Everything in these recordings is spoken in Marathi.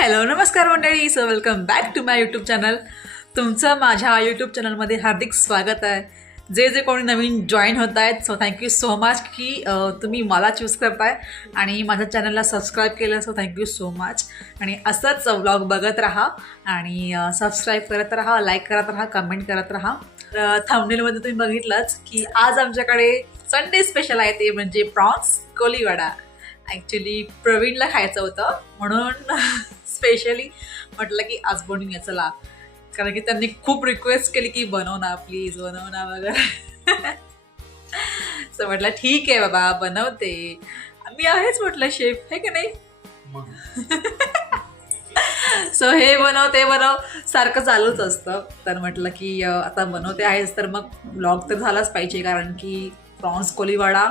हॅलो नमस्कार मंडळी. So welcome back to my YouTube channel. तुमचं माझ्या यूट्यूब चॅनलमध्ये हार्दिक स्वागत आहे. जे कोणी नवीन जॉईन होत आहेत, सो थँक्यू सो मच की तुम्ही मला चूज करताय आणि माझ्या चॅनलला सबस्क्राईब केलं. So thank you so much. आणि असंच व्लॉग बघत राहा आणि सबस्क्राईब करत राहा, लाईक करत राहा, कमेंट करत राहा. थंबनेलमध्ये तुम्ही बघितलंच की आज आमच्याकडे संडे स्पेशल आहे, ते म्हणजे प्रॉन्स कोलीवाडा. ॲक्च्युली प्रवीणला खायचं होतं म्हणून स्पेशली म्हटलं की आज बनवूया चला, कारण की त्यांनी खूप रिक्वेस्ट केली की बनव ना प्लीज, बनव ना वगैरे. सो म्हटलं ठीक आहे बाबा बनवते, मी आहेच म्हटलं शेफ, आहे की नाही. सो हे बनव ते बनव सारखं चालूच असतं. तर म्हटलं की आता बनवते आहेच तर मग व्लॉग तर झालाच पाहिजे, कारण की प्रॉन्स कोलीवाडा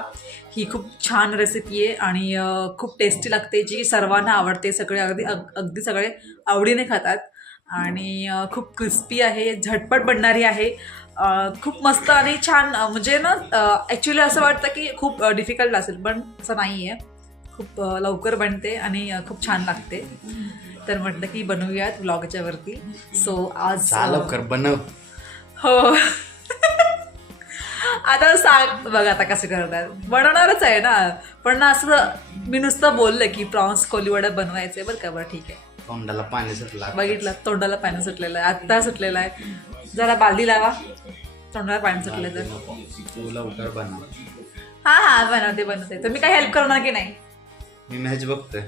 ही खूप छान रेसिपी आहे आणि खूप टेस्टी लागते, जी सर्वांना आवडते. सगळे अगदी सगळे आवडीने खातात आणि खूप क्रिस्पी आहे, झटपट बनणारी आहे, खूप मस्त आणि छान. म्हणजे ना ॲक्च्युली असं वाटतं की खूप डिफिकल्ट असेल, पण असं नाही आहे. खूप लवकर बनते आणि खूप छान लागते. तर म्हटलं की बनवूयात व्लॉगच्या वरती. सो आज लवकर बनव. हो. आता सांग बघा आता कसं करतात, बनवणारच आहे ना. पण ना असं मी नुसतं बोललं की प्रॉन्स कोलीवाडा बनवायचंय बरं का. बरं ठीक आहे. तोंडाला पाणी सुटला. बघितलं तोंडाला पाणी सुटलेलं आहे, आत्ता सुटलेलं आहे. जरा बालदी लावा, तोंडाला पाणी सुटलं तर. तू लवकर बनव. हा बनवते. तुम्ही काय हेल्प करणार की नाही? मी मॅच बघतोय.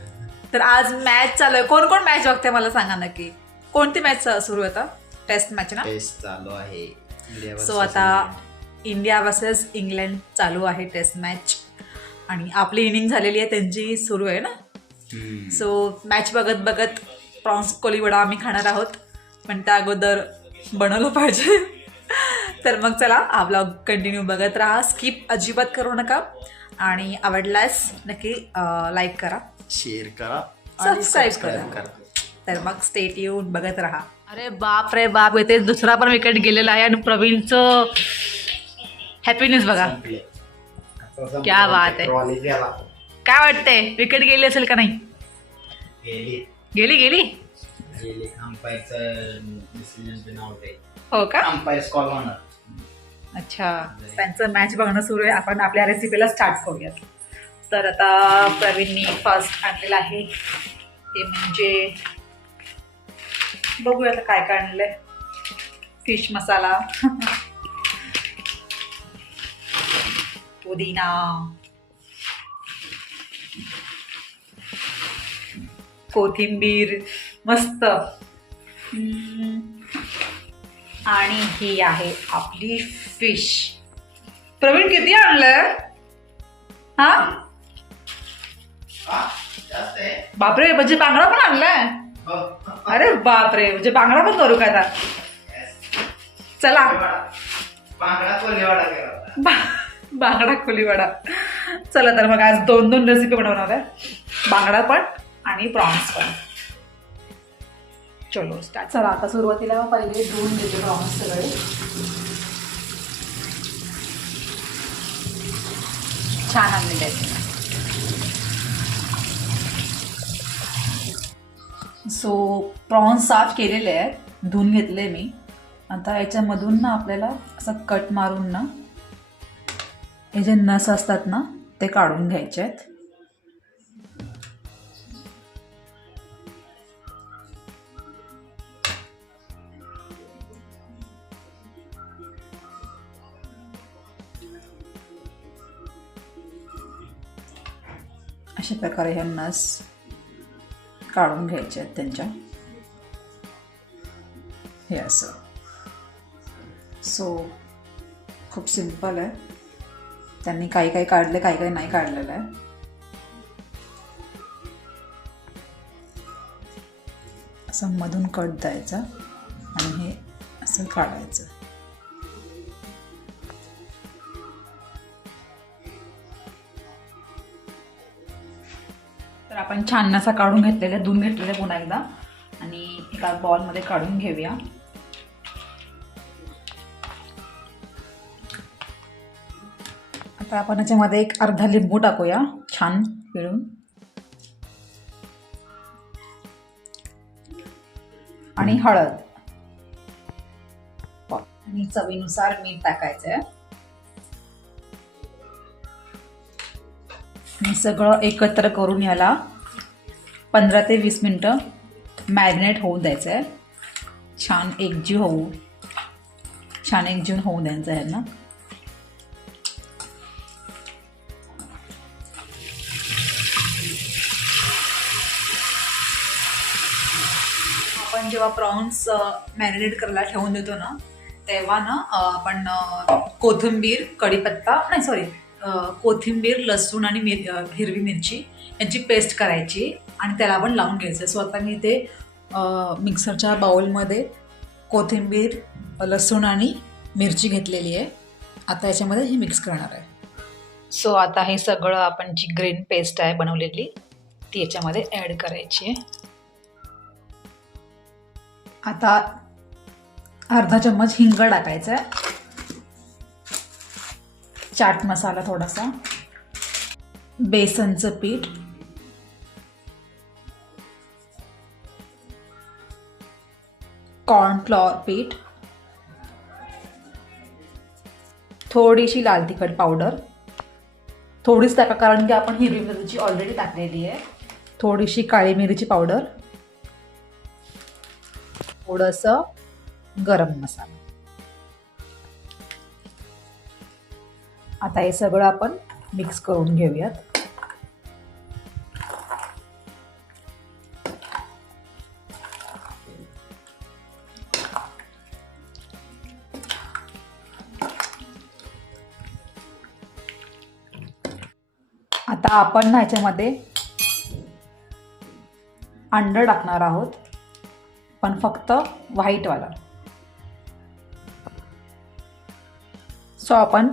तर आज मॅच चालू आहे. कोण कोण मॅच बघते मला सांगा नक्की. कोणती मॅच सुरू आहे आता? टेस्ट मॅच ना. टेस्ट चालू आहे. सो आता इंडिया वर्सेस इंग्लंड चालू आहे टेस्ट मॅच आणि आपली इनिंग झालेली आहे, त्यांची सुरू आहे ना. सो मॅच बघत बघत प्रॉन्स कोलीवाडा आम्ही खाणार आहोत, पण त्या अगोदर बनवलं पाहिजे. तर मग चला हा व्लॉग कंटिन्यू बघत राहा, स्किप अजिबात करू नका आणि आवडल्यास नक्की लाईक करा, शेअर करा, सबस्क्राईब करा. तर मग स्टे ट्यून बघत राहा. अरे बाप रे बाप, इथे दुसरा पण विकेट गेलेला आहे आणि प्रवीणचं हॅपीनेस बघा. क्या बात आहे. काय वाटतंय, विकेट गेली असेल का नाही? गेली. हो का? अच्छा, त्यांचं मॅच बघणं सुरू आहे. आपण आपल्या रेसिपीला स्टार्ट करूयात. तर आता प्रवीणनी फर्स्ट आणलेलं आहे ते म्हणजे बघूया आता काय आणलंय. फिश मसाला, पुदिना, कोथिंबीर मस्त, आणि ही आहे आपली फिश. प्रवीण किती आणलंय? हा बापरे, म्हणजे बांगडा पण आणलाय. अरे बापरे, म्हणजे बांगडा पण करू का आता? चला बांगडा कोलीवाडा. चला तर मग आज दोन रेसिपी बनवणार आहे, बांगडा पण आणि प्रॉन्स पण. चलो स्टार्ट. चला आता सुरुवातीला पहिले धुवून घेते प्रॉन्स सगळे. छान आणलेले आहेत. सो प्रॉन्स साफ केलेले आहेत, धुवून घेतले मी. आता याच्यामधून ना आपल्याला असं कट मारून ना हे जे नस असतात ना ते काढून घ्यायचे आहेत. अशा प्रकारे ह्या नस काढून घ्यायचे आहेत त्यांच्या, हे असं. सो खूप सिंपल आहे. त्यांनी काही काढले, काही नाही काढलेलं आहे. असं मधून कट द्यायचा आणि हे असं काढायचं. तर आपण छान असा काढून घेतलेला, धुवून घेतलेला पुन्हा एकदा आणि एका बॉलमध्ये काढून घेऊया. आता आपण याच्यामध्ये एक अर्धा लिंबू टाकूया छान पिळून. आणि हळद आणि चवीनुसार मीठ टाकायचं आहे. आणि सगळं एकत्र करून याला 15 ते 20 मिनटं मॅरिनेट होऊ द्यायचं आहे. छान एकजीव होऊ द्यायचं आहे ना. आपण जेव्हा प्रॉन्स मॅरिनेट करायला ठेवून देतो ना, तेव्हा ना आपण कोथिंबीर, कढीपत्ता नाही सॉरी कोथिंबीर, लसूण आणि हिरवी मिरची यांची पेस्ट करायची आणि त्याला पण लावून घ्यायचं. सो आता मी ते मिक्सरच्या बाउलमध्ये कोथिंबीर, लसूण आणि मिरची घेतलेली आहे. आता याच्यामध्ये हे मिक्स करणार आहे. सो आता हे सगळं आपण जी ग्रीन पेस्ट आहे बनवलेली ती याच्यामध्ये ॲड करायची आहे. आता अर्धा चम्मच हिंग टाकायचा आहे. चाट मसाला थोडासा, बेसनचं पीठ, कॉर्नफ्लॉवर पीठ, थोडीशी लाल तिखट पावडर, थोडीच टाका कारण की आपण हिरवी मिरची ऑलरेडी टाकलेली आहे. थोडीशी काळी मिरची पावडर, थोडंसं गरम मसाला. आता हे सगळं आपण मिक्स करून घेऊयात. आता आपण ना ह्याच्यामध्ये अंडं टाकणार आहोत, पण फक्त व्हाईटवाला. सो आपण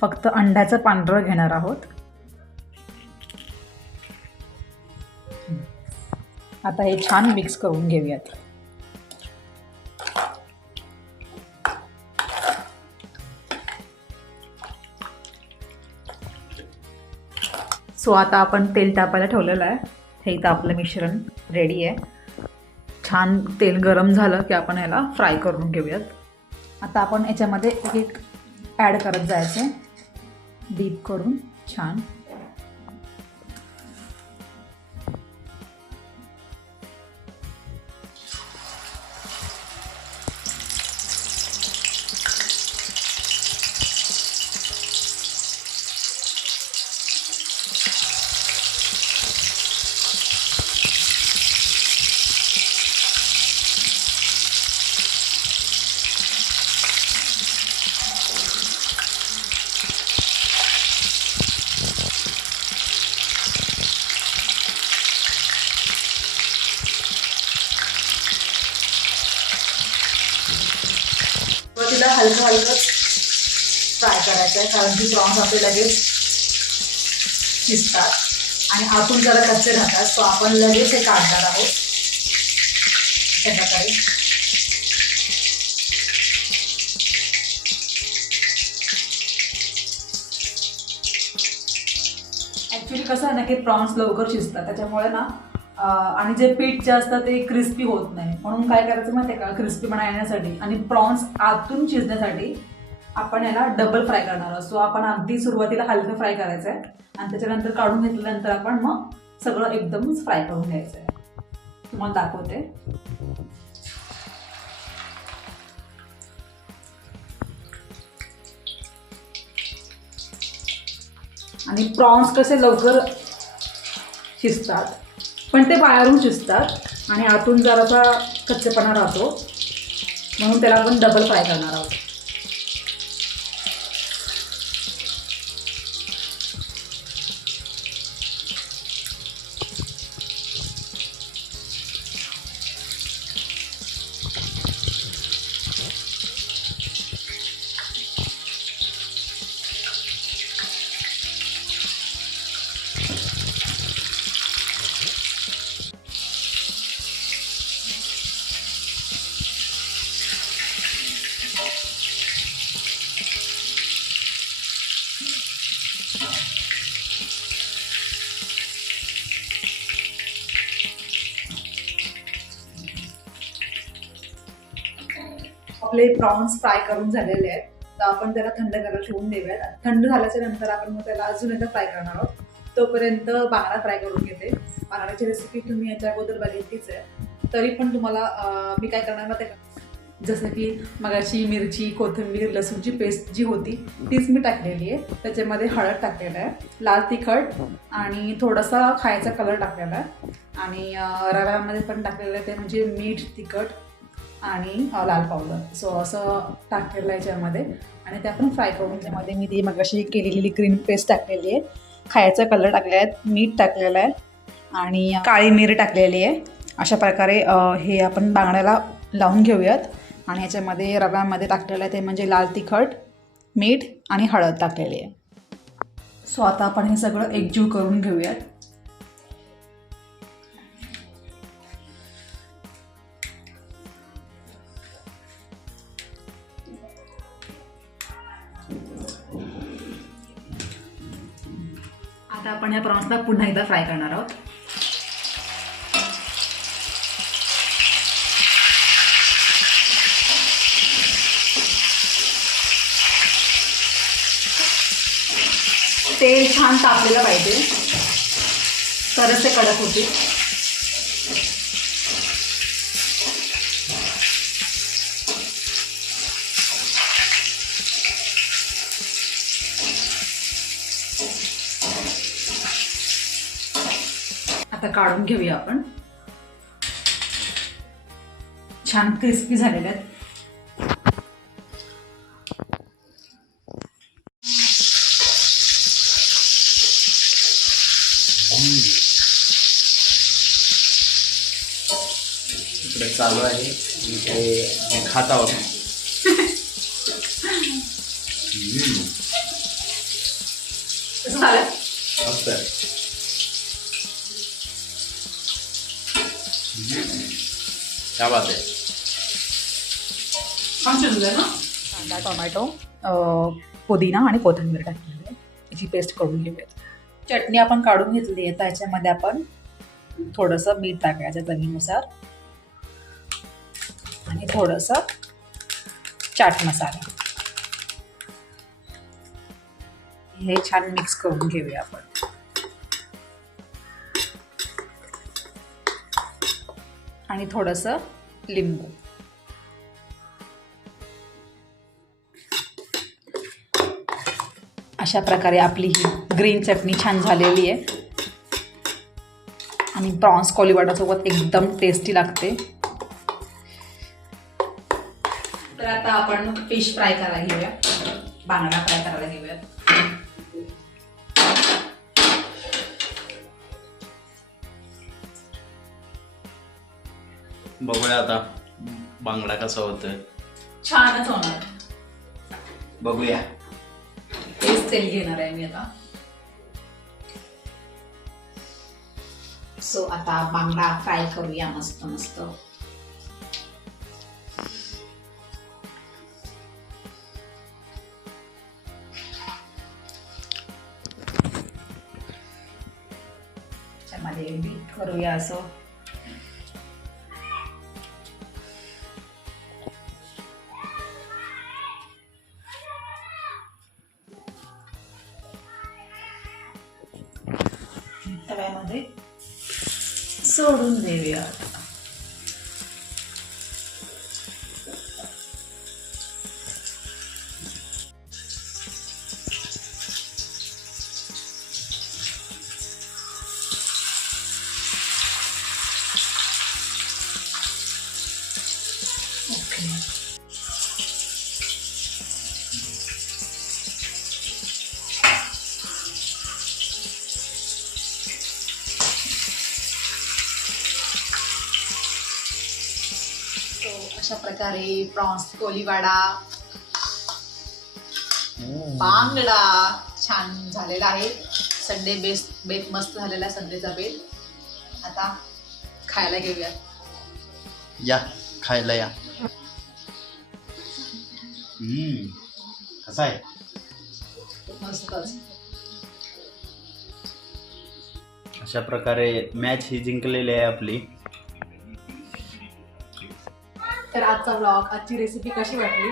फक्त अंड्याचं पांढरं घेणार आहोत. आता हे छान मिक्स करून घेऊयात. सो आता आपण तेल तापायला ठेवलेलं आहे. हे इथं आपलं मिश्रण रेडी आहे. छान तेल गरम झालं की आपण याला फ्राय करून घेऊयात. आता आपण याच्यामध्ये एक ॲड करत जायचं, डीप करून छान. तिला हलकं फ्राय करायचं आहे कारण की प्रॉन्स आपले लगेच शिजतात आणि आतून जरा कच्चे राहतात. सो आपण लगेच हे काढणार आहोत त्या प्रकारे. ॲक्च्युली कसं आहे ना की प्रॉन्स लवकर शिजतात त्याच्यामुळे ना आणि जे पीठ जे असतं ते क्रिस्पी होत नाही. म्हणून काय करायचं माहिती आहे का, क्रिस्पीपणा येण्यासाठी आणि प्रॉन्स आतून शिजण्यासाठी आपण याला डबल फ्राय करणार आहोत. सो आपण अगदी सुरुवातीला हलकं फ्राय करायचं आहे आणि त्याच्यानंतर काढून घेतल्यानंतर आपण मग सगळं एकदमच फ्राय करून घ्यायचं आहे. तुम्हाला दाखवते. आणि प्रॉन्स कसे लवकर शिजतात पण ते बाहेरून शिजतात आणि आतून जरासा कच्चेपणा राहतो, म्हणून त्याला आपण डबल फ्राय करणार आहोत. आपले प्रॉन्स फ्राय करून झालेले आहेत, तर आपण त्याला थंड करायला ठेवून देऊयात. थंड झाल्याच्या नंतर आपण मग त्याला अजून एकदा फ्राय करणार आहोत. तोपर्यंत बांगडा फ्राय करून घेते. बांगड्याची रेसिपी तुम्ही याच्या अगोदर बघितलीच आहे, तरी पण तुम्हाला मी काय करणार माहिती आहे का, जसं की मगाची मिरची, कोथिंबीर, लसूणची पेस्ट जी होती तीच मी टाकलेली आहे. त्याच्यामध्ये हळद टाकलेलं आहे, लाल तिखट आणि थोडासा खायचा कलर टाकलेला आहे आणि रव्यामध्ये पण टाकलेलं आहे, ते म्हणजे मीठ, तिखट आणि लाल पावडर. सो असं टाकलेलं आहे याच्यामध्ये आणि ते आपण फ्राय करून. त्यामध्ये मी ती मगाशी केलेली ग्रीन पेस्ट टाकलेली आहे, खायचा कलर टाकलेला आहे, मीठ टाकलेलं आहे आणि काळी मिरी टाकलेली आहे. अशा प्रकारे हे आपण बांगड्याला लावून घेऊयात. आणि ह्याच्यामध्ये रव्यामध्ये टाकलेलं आहे ते म्हणजे लाल तिखट, मीठ आणि हळद टाकलेली आहे. सो आता आपण हे सगळं एकजीव करून घेऊयात. आता आपण या प्रॉन्सला पुन्हा एकदा फ्राय करणार आहोत. तेल छान तापलेलं पाहिजे, तरच ते कडक होते. आता काढून घेऊया आपण. छान क्रिस्पी झालेले आहेत. इकडे चालू आहे, इथे खात आहोत. कसं झालं? मस्त. क्या बात आहे. छान शिजलं ना. कांदा, टोमॅटो, पुदिना आणि कोथिंबीर टाकलेली आहे, याची पेस्ट करून घेऊयात. चटणी आपण काढून घेतली आहे, त्याच्यामध्ये आपण थोडंसं मीठ टाकायचं चवीनुसार आणि थोडंसं चाट मसाला. हे छान मिक्स करून घेऊया आपण. आणि थोडंसं लिंबू. अशा प्रकारे आपली ही ग्रीन चटणी छान झालेली आहे आणि प्रॉन्स कोलीवाडासोबत एकदम टेस्टी लागते. तर आता आपण फिश फ्राय करायला घेऊया, बांगडा फ्राय करायला घेऊया. बघूया आता बांगडा कसा होतोय. छानच होणार. बघूया. तेच तेल घेणार आहे मी आता. सो आता बांगडा फ्राय करूया मस्त मस्त. त्याच्यामध्ये बीट करूया असं. तव्यामध्ये सोडून देऊया. ओके. अशा प्रकारे प्रॉन्स कोलीवाडा बांगडा छान झालेला आहे. संडे बेत मस्त झालेला आहे, संडेचा बेत. आता खायला घेऊया. या खायला या. कसा आहे? मस्तच. अशा प्रकारे मॅच ही जिंकलेली आहे आपली. तर आजचा व्लॉग, आजची रेसिपी कशी वाटली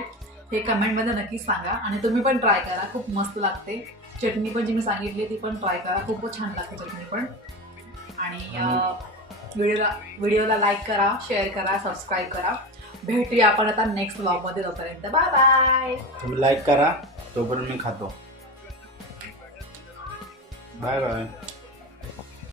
हे कमेंटमध्ये नक्की सांगा आणि तुम्ही पण ट्राय करा, खूप मस्त लागते. चटणी पण जी मी सांगितली ती पण ट्राय करा, खूपच छान लागते चटणी पण. आणि व्हिडिओला लाईक करा, शेअर करा, सबस्क्राईब करा. भेटूया आपण आता नेक्स्ट व्लॉगमध्ये. तोपर्यंत बाय बाय. तुम्ही लाईक करा, तोपर्यंत मी खातो. Bye bye.